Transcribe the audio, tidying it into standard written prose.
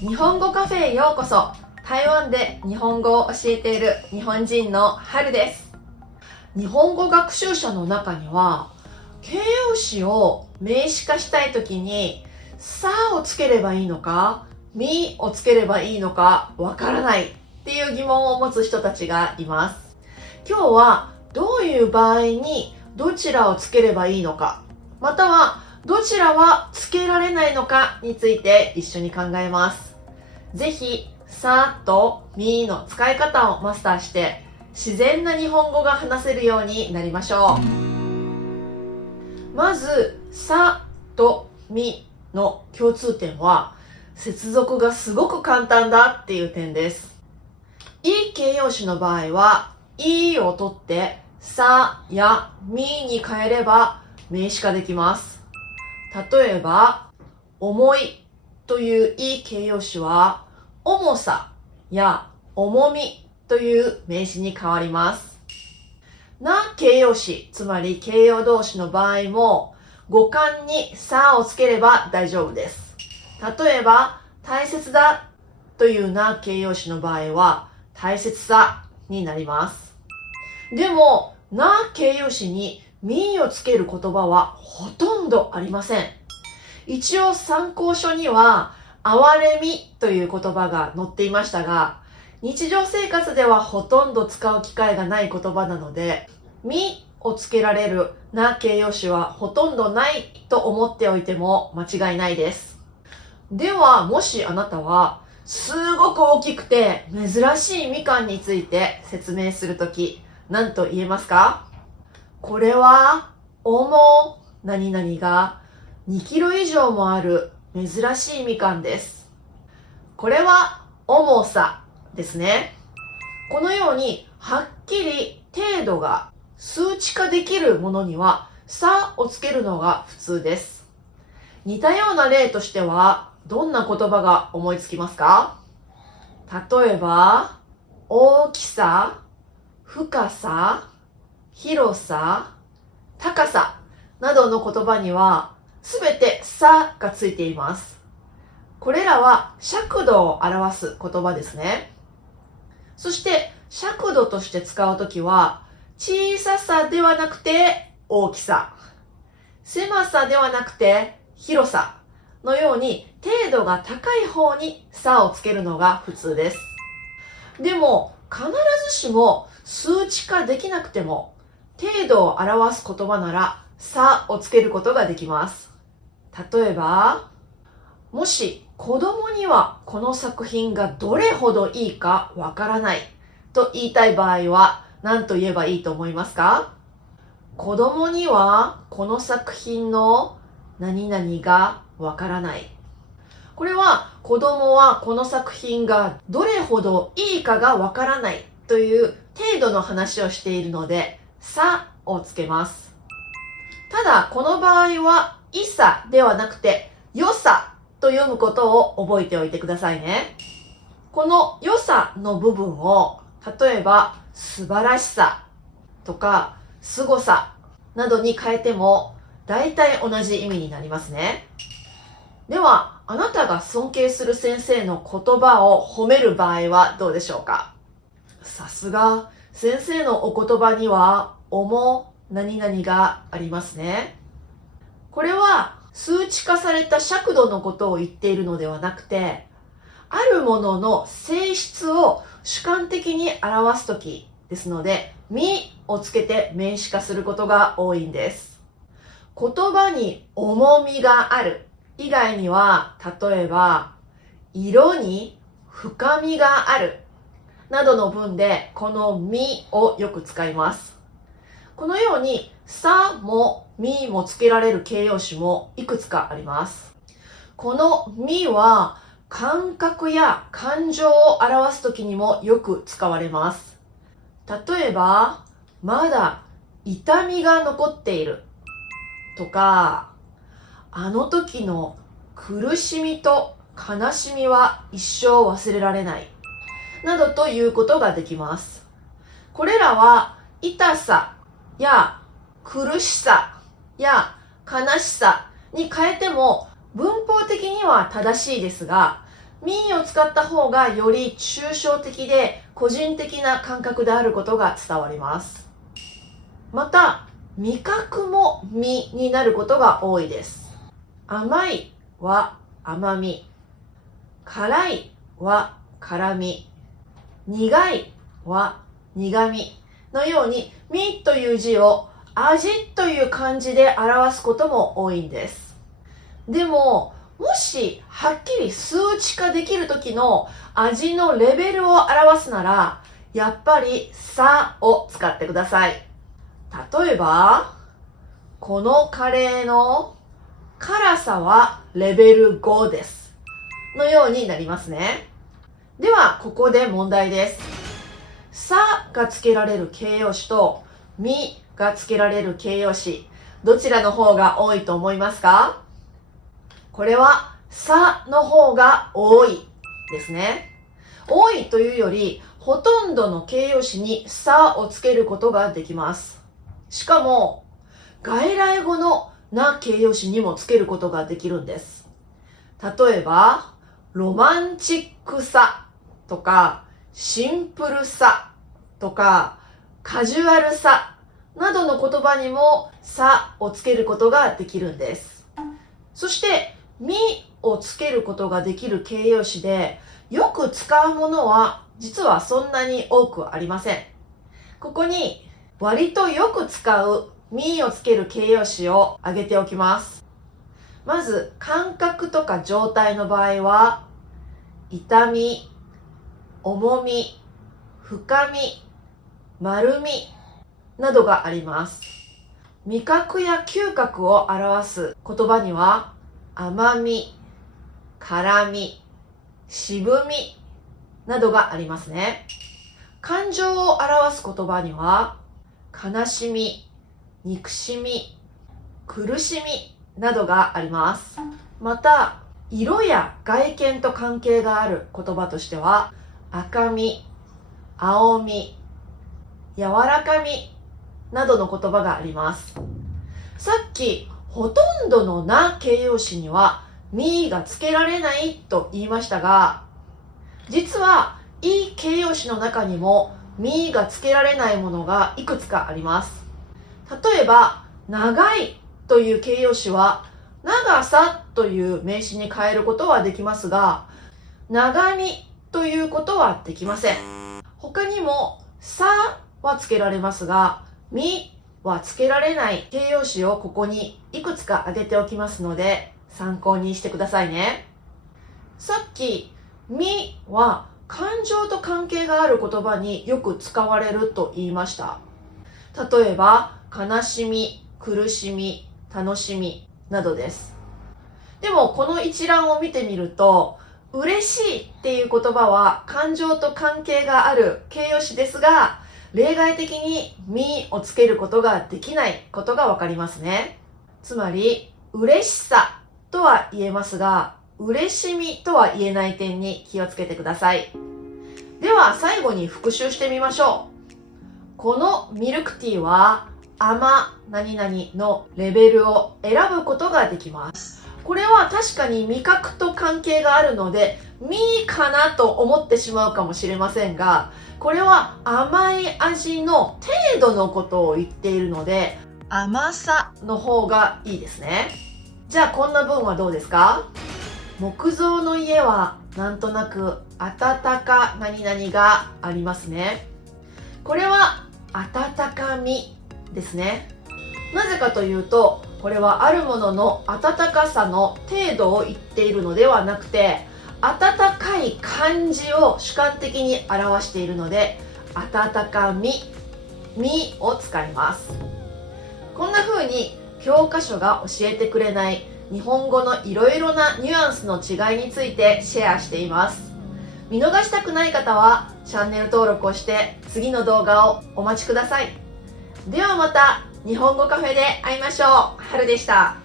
日本語カフェへようこそ。台湾で日本語を教えている日本人の春です。日本語学習者の中には、形容詞を名詞化したいときに、さをつければいいのか、みをつければいいのかわからないっていう疑問を持つ人たちがいます。今日はどういう場合にどちらをつければいいのか、またはどちらはつけられないのかについて一緒に考えます。ぜひ、さとみの使い方をマスターして自然な日本語が話せるようになりましょう。まず、さとみの共通点は接続がすごく簡単だっていう点です。いい形容詞の場合は、いを取ってさやみに変えれば名詞化できます。例えば、重いといういい形容詞は、重さや重みという名詞に変わります。な形容詞、つまり形容動詞の場合も、語幹にさをつければ大丈夫です。例えば、大切だというな形容詞の場合は、大切さになります。でも、な形容詞にみをつける言葉はほとんどありません。一応参考書には、哀れみという言葉が載っていましたが、日常生活ではほとんど使う機会がない言葉なので、みをつけられるな形容詞はほとんどないと思っておいても間違いないです。では、もしあなたは、すごく大きくて珍しいみかんについて説明するとき、何と言えますか？これは、何々が2キロ以上もある珍しいみかんです。これは重さですね。このようにはっきり程度が数値化できるものにはさをつけるのが普通です。似たような例としてはどんな言葉が思いつきますか？例えば、大きさ、深さ、広さ、高さなどの言葉にはすべてさがついています。これらは尺度を表す言葉ですね。そして尺度として使うときは小ささではなくて大きさ、狭さではなくて広さのように程度が高い方にさをつけるのが普通です。でも必ずしも数値化できなくても程度を表す言葉ならさをつけることができます。例えば、もし子供にはこの作品がどれほどいいかわからないと言いたい場合は何と言えばいいと思いますか？子供にはこの作品の何々がわからない。これは子供はこの作品がどれほどいいかがわからないという程度の話をしているので、さをつけます。ただこの場合はいさではなくてよさと読むことを覚えておいてくださいね。この良さの部分を例えば素晴らしさとか凄さなどに変えても大体同じ意味になりますね。では、あなたが尊敬する先生の言葉を褒める場合はどうでしょうか？さすが、先生のお言葉には何々がありますね。これは数値化された尺度のことを言っているのではなくて、あるものの性質を主観的に表すときですので、みをつけて名詞化することが多いんです。言葉に重みがある以外には、例えば、色に深みがあるなどの文でこのみをよく使います。このようにさもみもつけられる形容詞もいくつかあります。このみは感覚や感情を表すときにもよく使われます。例えば、まだ痛みが残っているとか、あの時の苦しみと悲しみは一生忘れられないなどということができます。これらは痛さや苦しさや悲しさに変えても文法的には正しいですが、みを使った方がより抽象的で個人的な感覚であることが伝わります。また、味覚もみになることが多いです。甘いは甘み、辛いは辛み、苦いは苦みのように、みという字を味という漢字で表すことも多いんです。でも、もしはっきり数値化できる時の味のレベルを表すなら、やっぱりさを使ってください。例えば、このカレーの辛さはレベル5です。のようになりますね。では、ここで問題です。さが付けられる形容詞とみが付けられる形容詞、どちらの方が多いと思いますか？これはさの方が多いですね。多いというより、ほとんどの形容詞にさをつけることができます。しかも、外来語のな形容詞にもつけることができるんです。例えば、ロマンチックさとか、シンプルさとか、カジュアルさなどの言葉にもさをつけることができるんです。そして、みをつけることができる形容詞で、よく使うものは実はそんなに多くありません。ここに割とよく使うみをつける形容詞を挙げておきます。まず、感覚とか状態の場合は、痛み、重み、深み、丸みなどがあります。味覚や嗅覚を表す言葉には、甘み、辛み、渋みなどがありますね。感情を表す言葉には、悲しみ、憎しみ、苦しみなどがあります。また、色や外見と関係がある言葉としては、赤み、青み、柔らかみなどの言葉があります。さっき、ほとんどのな形容詞には、みがつけられないと言いましたが、実はいい形容詞の中にも、みがつけられないものがいくつかあります。例えば、長いという形容詞は、長さという名詞に変えることはできますが、長みということはできません。他にも、さはつけられますが、みはつけられない形容詞をここにいくつか挙げておきますので、参考にしてくださいね。さっき、みは感情と関係がある言葉によく使われると言いました。例えば、悲しみ、苦しみ、楽しみなどです。でも、この一覧を見てみると、嬉しいっていう言葉は感情と関係がある形容詞ですが、例外的にみをつけることができないことがわかりますね。つまり、嬉しさとは言えますが、嬉しみとは言えない点に気をつけてください。では最後に復習してみましょう。このミルクティーは甘何々のレベルを選ぶことができます。これは確かに味覚と関係があるので、みかなと思ってしまうかもしれませんが、これは甘い味の程度のことを言っているので、甘さの方がいいですね。じゃあこんな文はどうですか？木造の家はなんとなく温か何々がありますね。これは温かみですね。なぜかというと、これはあるものの温かさの程度を言っているのではなくて、温かい感じを主観的に表しているので、温かみ、みを使います。こんな風に教科書が教えてくれない日本語のいろいろなニュアンスの違いについてシェアしています。見逃したくない方はチャンネル登録をして次の動画をお待ちください。ではまた日本語カフェで会いましょう。はるでした。